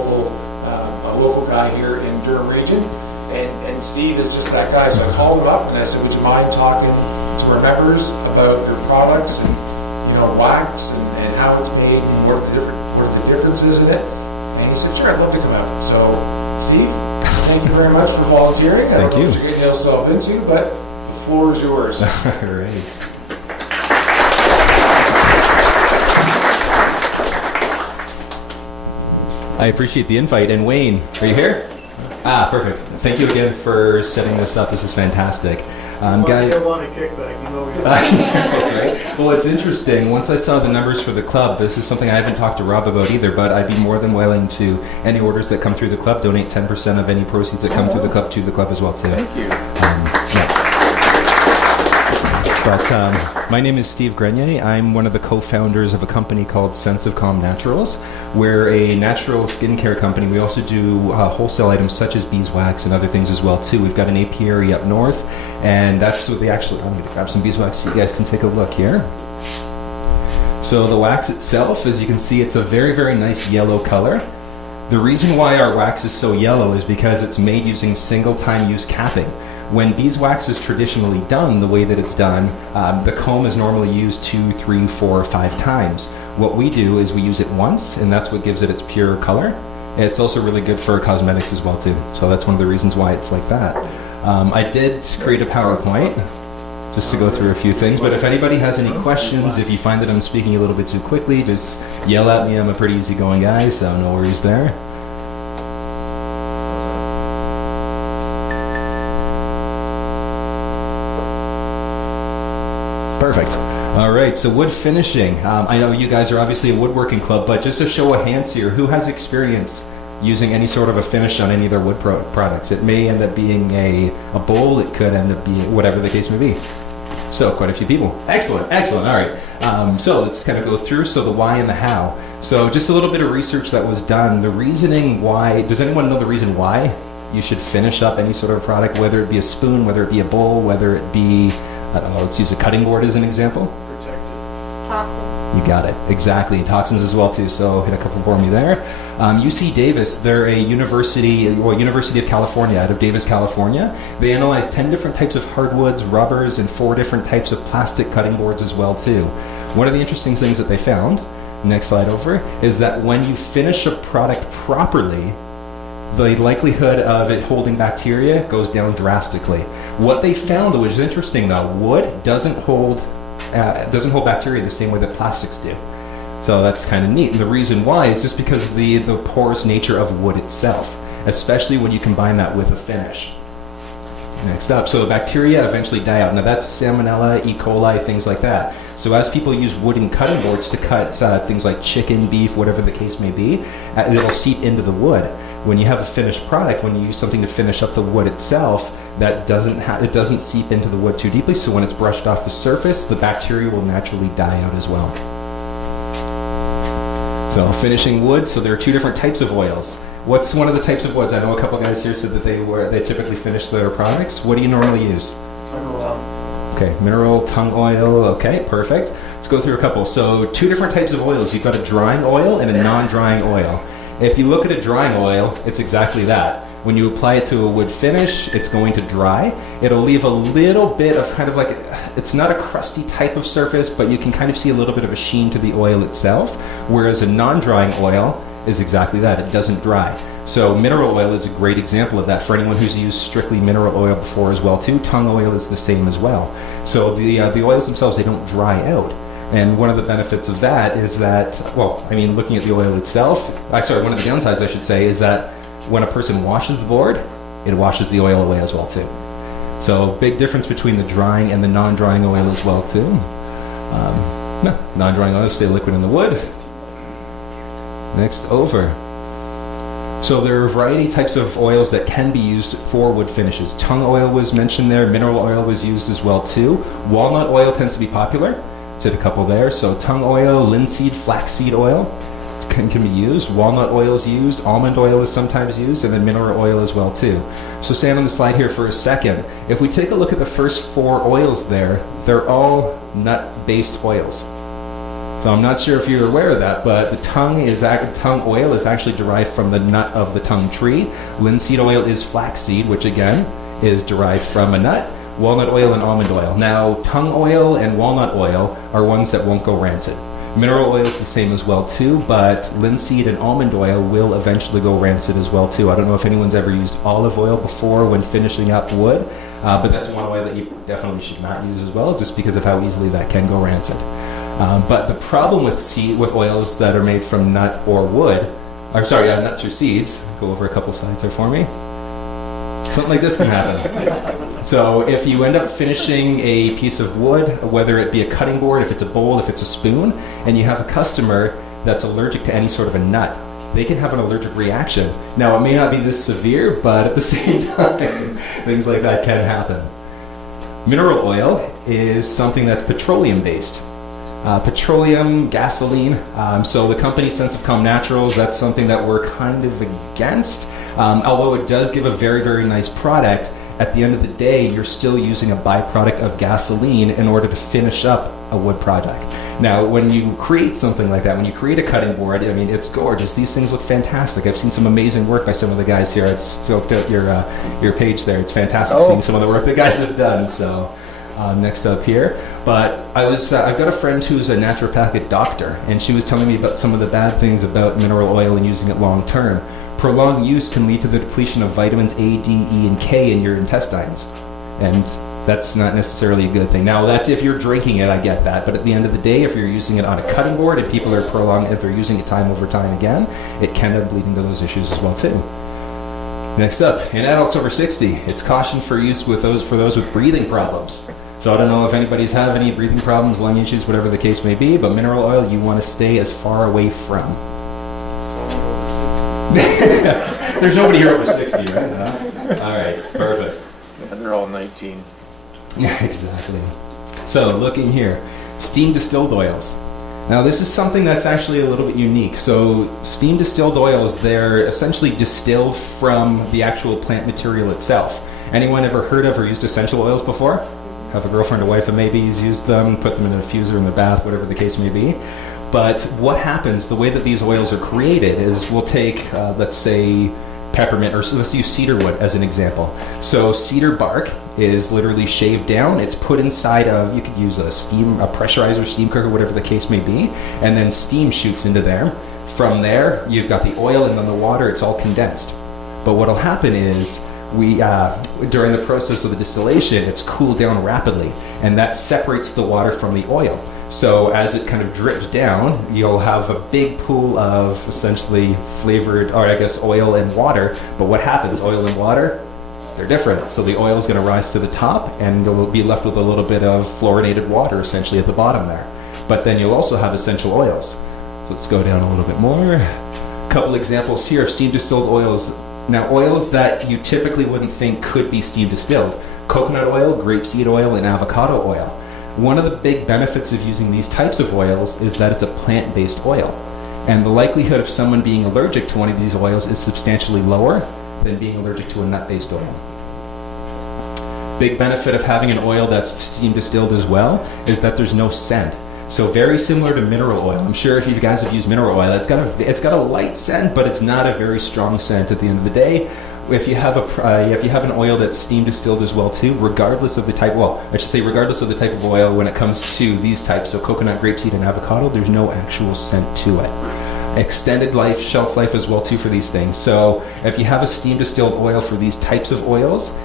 a local guy here in Durham region. And Steve is just that guy. So I called him up and I said, would you mind talking to our members about their products and, wax and how it's made and what are the differences in it? And he said, sure, I'd love to come out. So, Steve, thank you very much for volunteering. I don't know what you're getting yourself into, but the floor is yours. All right. I appreciate the invite. And Wayne, are you here? Perfect. Thank you again for setting this up. This is fantastic. Guys, I want a kickback. Right? Well, it's interesting. Once I saw the numbers for the club, this is something I haven't talked to Rob about either, but I'd be more than willing to, any orders that come through the club, donate 10% of any proceeds that come through the club to the club as well, too. Thank you. But my name is Steve Grenier. I'm one of the co-founders of a company called Sense of Calm Naturals. We're a natural skincare company. We also do wholesale items such as beeswax and other things as well too. We've got an apiary up north, and that's what I'm going to grab some beeswax so you guys can take a look here. So the wax itself, as you can see, it's a very, very nice yellow color. The reason why our wax is so yellow is because it's made using single-time use capping. When beeswax is traditionally done the way that it's done, the comb is normally used 2, 3, 4, 5 times. What we do is we use it once, and that's what gives it its pure color. It's also really good for cosmetics as well too. So that's one of the reasons why it's like that. I did create a PowerPoint just to go through a few things, but if anybody has any questions, if you find that I'm speaking a little bit too quickly, just yell at me. I'm a pretty easygoing guy, so no worries there. Perfect. All right, so wood finishing. I know you guys are obviously a woodworking club, but just a show of hands here, who has experience using any sort of a finish on any of their wood products? It may end up being a bowl, it could end up being whatever the case may be. So quite a few people. Excellent, excellent. All right, so let's kind of go through, so the why and the how. So just a little bit of research that was done. The reasoning why, does anyone know the reason why you should finish up any sort of product, whether it be a spoon, whether it be a bowl, whether it be, I don't know, let's use a cutting board as an example. Protected. Toxins. You got it. Exactly. Toxins as well too. So hit a couple for me there. UC Davis, they're a University of California, out of Davis, California. They analyzed 10 different types of hardwoods, rubbers, and 4 different types of plastic cutting boards as well too. One of the interesting things that they found, next slide over, is that when you finish a product properly, the likelihood of it holding bacteria goes down drastically. What they found, which is interesting though, wood doesn't hold bacteria the same way that plastics do. So that's kind of neat. And the reason why is just because of the porous nature of wood itself, especially when you combine that with a finish. Next up, so the bacteria eventually die out. Now that's Salmonella, E. coli, things like that. So as people use wooden cutting boards to cut things like chicken, beef, whatever the case may be, it'll seep into the wood. When you have a finished product, when you use something to finish up the wood itself, that it doesn't seep into the wood too deeply, so when it's brushed off the surface, the bacteria will naturally die out as well. So finishing wood, so there are 2 different types of oils. What's one of the types of woods? I know a couple guys here said that they typically finish their products. What do you normally use? Okay, mineral, tung oil, okay, perfect. Let's go through a couple. So 2 different types of oils. You've got a drying oil and a non-drying oil. If you look at a drying oil, it's exactly that. When you apply it to a wood finish, it's going to dry. It'll leave a little bit of kind of like, it's not a crusty type of surface, but you can kind of see a little bit of a sheen to the oil itself, whereas a non-drying oil is exactly that. It doesn't dry. So mineral oil is a great example of that for anyone who's used strictly mineral oil before as well too. Tung oil is the same as well. So the oils themselves, they don't dry out. And one of the benefits of that is that, well, I mean, looking at the oil itself, one of the downsides I should say is that when a person washes the board, it washes the oil away as well too. So big difference between the drying and the non-drying oil as well too. Non-drying oils stay liquid in the wood. Next over. So there are a variety of types of oils that can be used for wood finishes. Tung oil was mentioned there, mineral oil was used as well too. Walnut oil tends to be popular. Did a couple there. So tung oil, linseed, flaxseed oil can be used. Walnut oil is used. Almond oil is sometimes used, and then mineral oil as well too. So stand on the slide here for a second. If we take a look at the first 4 oils there, they're all nut-based oils. So I'm not sure if you're aware of that, but the tongue oil is actually derived from the nut of the tongue tree. Linseed oil is flaxseed, which again is derived from a nut. Walnut oil and almond oil. Now, tongue oil and walnut oil are ones that won't go rancid. Mineral oil is the same as well too, but linseed and almond oil will eventually go rancid as well too. I don't know if anyone's ever used olive oil before when finishing up wood, but that's one oil that you definitely should not use as well, just because of how easily that can go rancid. But the problem with oils that are made from nut or wood, nuts or seeds, go over a couple slides there for me. Something like this can happen. So if you end up finishing a piece of wood, whether it be a cutting board, if it's a bowl, if it's a spoon, and you have a customer that's allergic to any sort of a nut, they can have an allergic reaction. Now, it may not be this severe, but at the same time, things like that can happen. Mineral oil is something that's petroleum-based. Petroleum, gasoline. So the company Sense of Calm Naturals, that's something that we're kind of against. Although it does give a very, very nice product, at the end of the day, you're still using a byproduct of gasoline in order to finish up a wood project. Now, when you create something like that, when you create a cutting board, I mean, it's gorgeous. These things look fantastic. I've seen some amazing work by some of the guys here. I scoped out your page there. It's fantastic seeing some of the work the guys have done. So, next up here. But I've got a friend who's a naturopathic doctor, and she was telling me about some of the bad things about mineral oil and using it long term. Prolonged use can lead to the depletion of vitamins A, D, E, and K in your intestines. And that's not necessarily a good thing. Now, that's if you're drinking it, I get that. But at the end of the day, if you're using it on a cutting board and people are if they're using it time over time again, it can end up leading to those issues as well, too. Next up, in adults over 60, it's cautioned for use for those with breathing problems. So I don't know if anybody's have any breathing problems, lung issues, whatever the case may be, but mineral oil you want to stay as far away from. There's nobody here over 60, right? All right, perfect. Yeah, they're all 19. Yeah, exactly. So looking here, steam distilled oils. Now this is something that's actually a little bit unique. So steam distilled oils, they're essentially distilled from the actual plant material itself. Anyone ever heard of or used essential oils before? Have a girlfriend or wife that maybe has used them, put them in a diffuser in the bath, whatever the case may be. But what happens, the way that these oils are created is we'll take, let's say, peppermint, or let's use cedar wood as an example. So cedar bark is literally shaved down. It's put inside of, you could use a pressurizer, steam cooker, whatever the case may be, and then steam shoots into there. From there, you've got the oil, and then the water, it's all condensed. But what'll happen is, during the process of the distillation, it's cooled down rapidly, and that separates the water from the oil. So as it kind of drips down, you'll have a big pool of essentially flavored, or I guess oil and water. But what happens, oil and water, they're different. So the oil is going to rise to the top, and you'll be left with a little bit of fluorinated water essentially at the bottom there. But then you'll also have essential oils. So let's go down a little bit more. A couple examples here of steam distilled oils. Now, oils that you typically wouldn't think could be steam distilled: coconut oil, grapeseed oil, and avocado oil. One of the big benefits of using these types of oils is that it's a plant-based oil. And the likelihood of someone being allergic to one of these oils is substantially lower than being allergic to a nut-based oil. Big benefit of having an oil that's steam distilled as well is that there's no scent. So very similar to mineral oil. I'm sure if you guys have used mineral oil, it's got a light scent, but it's not a very strong scent at the end of the day. If you have an oil that's steam distilled as well too, regardless of the type, regardless of the type of oil, when it comes to these types, so coconut, grapeseed, and avocado, there's no actual scent to it. Extended life, shelf life as well too for these things. So if you have a steam distilled oil for these types of oils,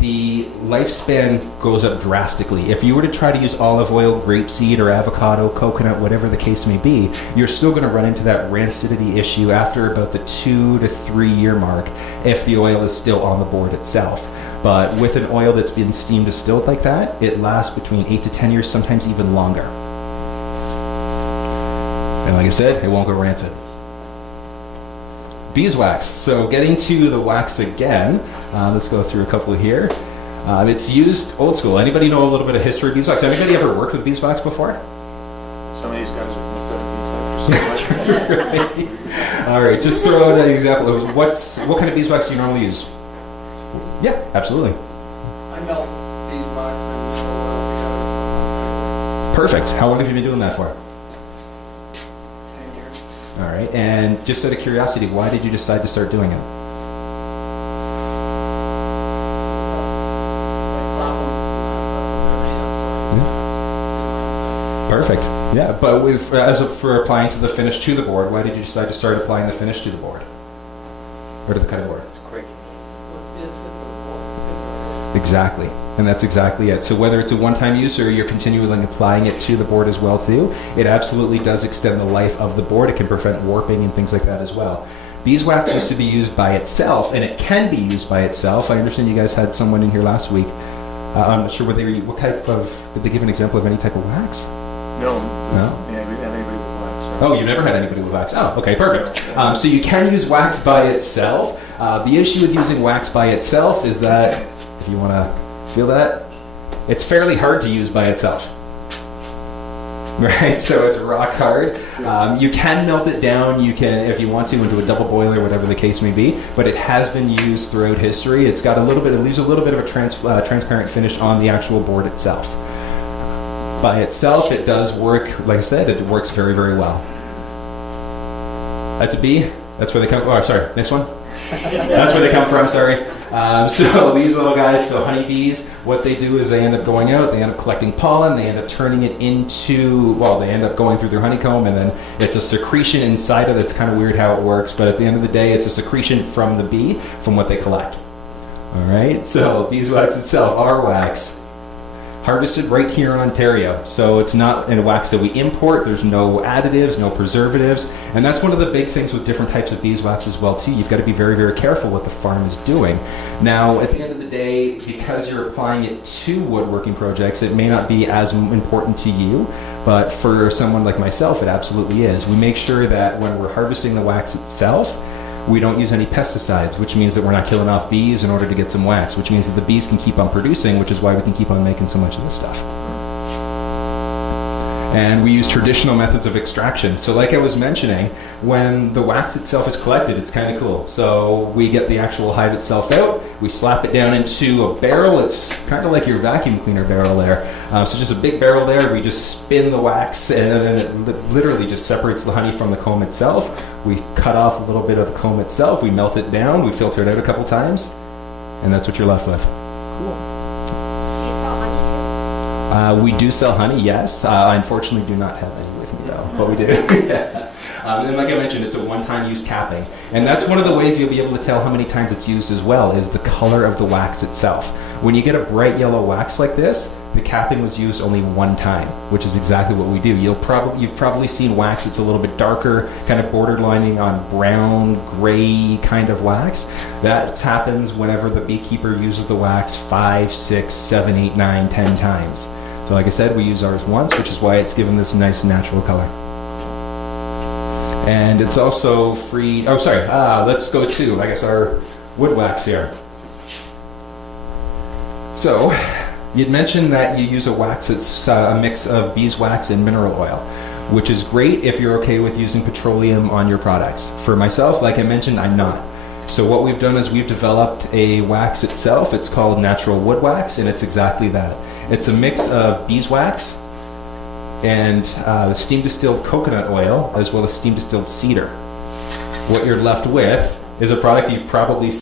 the lifespan goes up drastically. If you were to try to use olive oil, grapeseed, or avocado, coconut, whatever the case may be, you're still going to run into that rancidity issue after about the 2 to 3 year mark if the oil is still on the board itself. But with an oil that's been steam distilled like that, it lasts between 8 to 10 years, sometimes even longer. And like I said, it won't go rancid. Beeswax. So getting to the wax again, let's go through a couple here. It's used old school. Anybody know a little bit of history of beeswax? Anybody ever worked with beeswax before? Some of these guys are from the 17th century. So All right, just throw out an example of what kind of beeswax do you normally use? Yeah, absolutely. I melt beeswax and oil together. Perfect. How long have you been doing that for? All right. And just out of curiosity, why did you decide to start doing it? Perfect. Yeah, but for applying to the finish to the board, why did you decide to start applying the finish to the board? Or to the cutting board? It's quick. Exactly. And that's exactly it. So whether it's a one-time use or you're continually applying it to the board as well too, it absolutely does extend the life of the board. It can prevent warping and things like that as well. Beeswax used to be used by itself, and it can be used by itself. I understand you guys had someone in here last week. I'm not sure what type of, did they give an example of any type of wax? No. No? Yeah, we had anybody with wax. Oh, you've never had anybody with wax. Oh, okay, perfect. So you can use wax by itself. The issue with using wax by itself is that, if you want to feel that, it's fairly hard to use by itself. Right, so it's rock hard. You can melt it down. You can, if you want to, into a double boiler, whatever the case may be. But it has been used throughout history. It's got a little bit. It leaves a little bit of a transparent finish on the actual board itself. By itself, it does work. Like I said, it works very, very well. That's a bee. That's where they come from. Oh, sorry. Next one. That's where they come from. Sorry. So these little guys, so honeybees, what they do is they end up going out, they end up collecting pollen, they end up turning it into, well, they end up going through their honeycomb, and then it's a secretion inside of it. It's kind of weird how it works, but at the end of the day, it's a secretion from the bee, from what they collect. All right, so beeswax itself, our wax, harvested right here in Ontario. So it's not in a wax that we import. There's no additives, no preservatives. And that's one of the big things with different types of beeswax as well too. You've got to be very, very careful what the farm is doing. Now, at the end of the day, because you're applying it to woodworking projects, it may not be as important to you, but for someone like myself, it absolutely is. We make sure that when we're harvesting the wax itself, we don't use any pesticides, which means that we're not killing off bees in order to get some wax, which means that the bees can keep on producing, which is why we can keep on making so much of this stuff. And we use traditional methods of extraction. So like I was mentioning, when the wax itself is collected, it's kind of cool. So we get the actual hive itself out, we slap it down into a barrel. It's kind of like your vacuum cleaner barrel there. So just a big barrel there, we just spin the wax, and then it literally just separates the honey from the comb itself. We cut off a little bit of the comb itself, we melt it down, we filter it out a couple times, and that's what you're left with. Do you sell honey? We do sell honey, yes. I unfortunately do not have any with me though, but we do. And like I mentioned, it's a one-time use capping. And that's one of the ways you'll be able to tell how many times it's used as well, is the color of the wax itself. When you get a bright yellow wax like this, the capping was used only one time, which is exactly what we do. You've probably seen wax that's a little bit darker, kind of borderlining on brown, gray kind of wax. That happens whenever the beekeeper uses the wax 5, 6, 7, 8, 9, 10 times. So like I said, we use ours once, which is why it's given this nice natural color. And it's also free. Oh, sorry. Let's go to, I guess, our wood wax here. So, you'd mentioned that you use a wax that's a mix of beeswax and mineral oil, which is great if you're okay with using petroleum on your products. For myself, like I mentioned, I'm not. So what we've done is we've developed a wax itself. It's called natural wood wax, and it's exactly that. It's a mix of beeswax and steam distilled coconut oil, as well as steam distilled cedar. What you're left with is a product you've probably seen